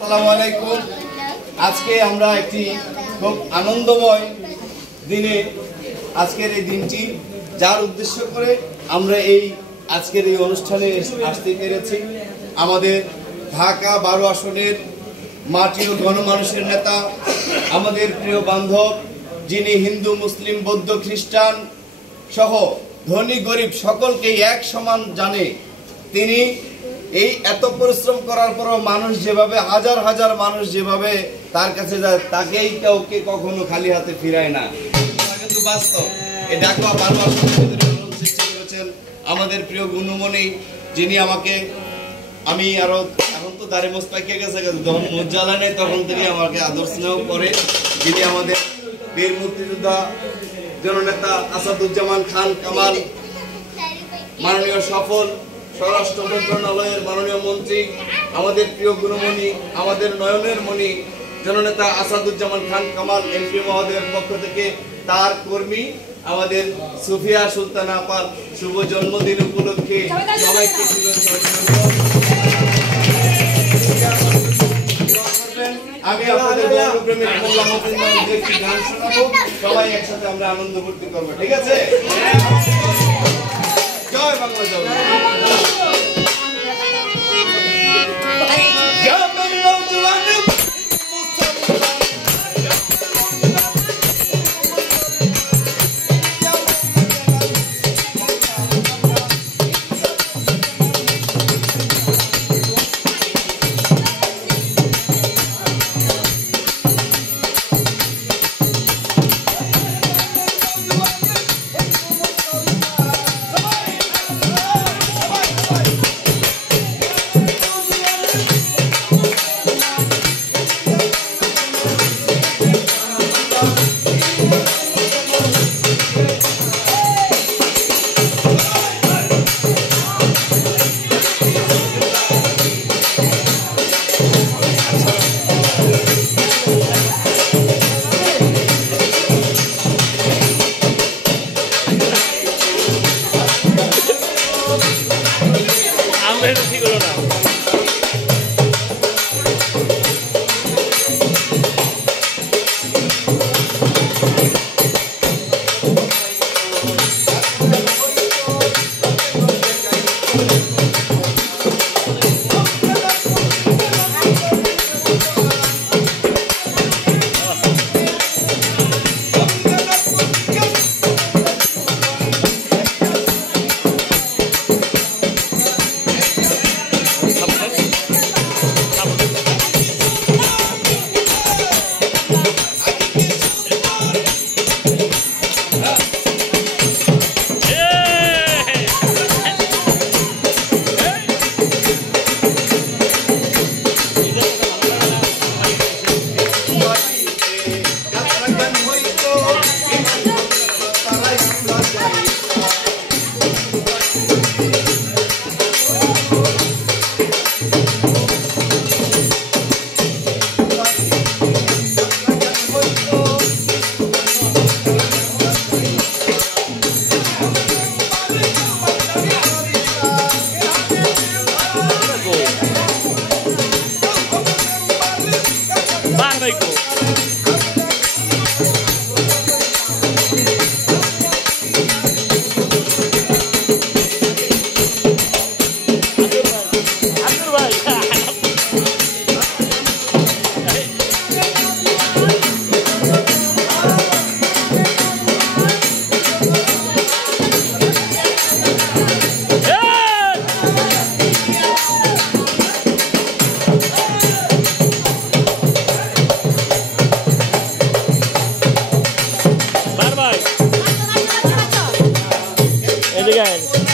আসসালামু আলাইকুম। আজকে আমরা একটি খুব আনন্দময় দিনে আজকের এই দিনটি যার উদ্দেশ্য করে আমরা এই আজকের এই অনুষ্ঠানে আসতে পেরেছি। আমাদের ঢাকা 12 আসনের মাটি ও গণমানুষের নেতা, আমাদের প্রিয় বান্ধব, যিনি হিন্দু, মুসলিম, বৌদ্ধ, খ্রিস্টান সহ ধনী গরিব সকলকে এক সমান জানে, তিনি এই এত পরিশ্রম করার পরও মানুষ যেভাবে হাজার হাজার মানুষ যেভাবে তার কাছে যায়, তাকেই কাউকে কখনো খালি হাতে ফিরায় না। কিন্তু বাস্তব এই ঢাকা 12 আসনের সৃষ্টি করেছেন আমাদের প্রিয় গুণমণি, যিনি আমি আরো এখন তো দাড়ি মোজ পাকিয়ে গেছে, যখন মোজ জ্বালায় নেই তখন তিনি আমাকে আদর স্নেহ করে, যিনি আমাদের বীর মুক্তিযোদ্ধা জননেতা আসাদুজ্জামান খান কামাল, মাননীয় সফল স্বরাষ্ট্র মন্ত্রণালয়ের মাননীয় মন্ত্রী, আমাদের প্রিয় গুণমণি, আমাদের নয়নের মণি জননেতা আসাদুজ্জামান খান কামাল এমপি মহোদয়ের পক্ষ থেকে তার কর্মী আমাদের সুফিয়া সুলতানা আপার শুভ জন্মদিন উপলক্ষে সবাইকে আমি আপনাদের গৌরবপ্রেমিক মোল্লা মতিউর একটি গান শোনাবো, সবাই একসাথে আমরা আনন্দ ফুর্তি করবো, ঠিক আছে? জয় বাংলা, জয় ঠিক হলো না। Again.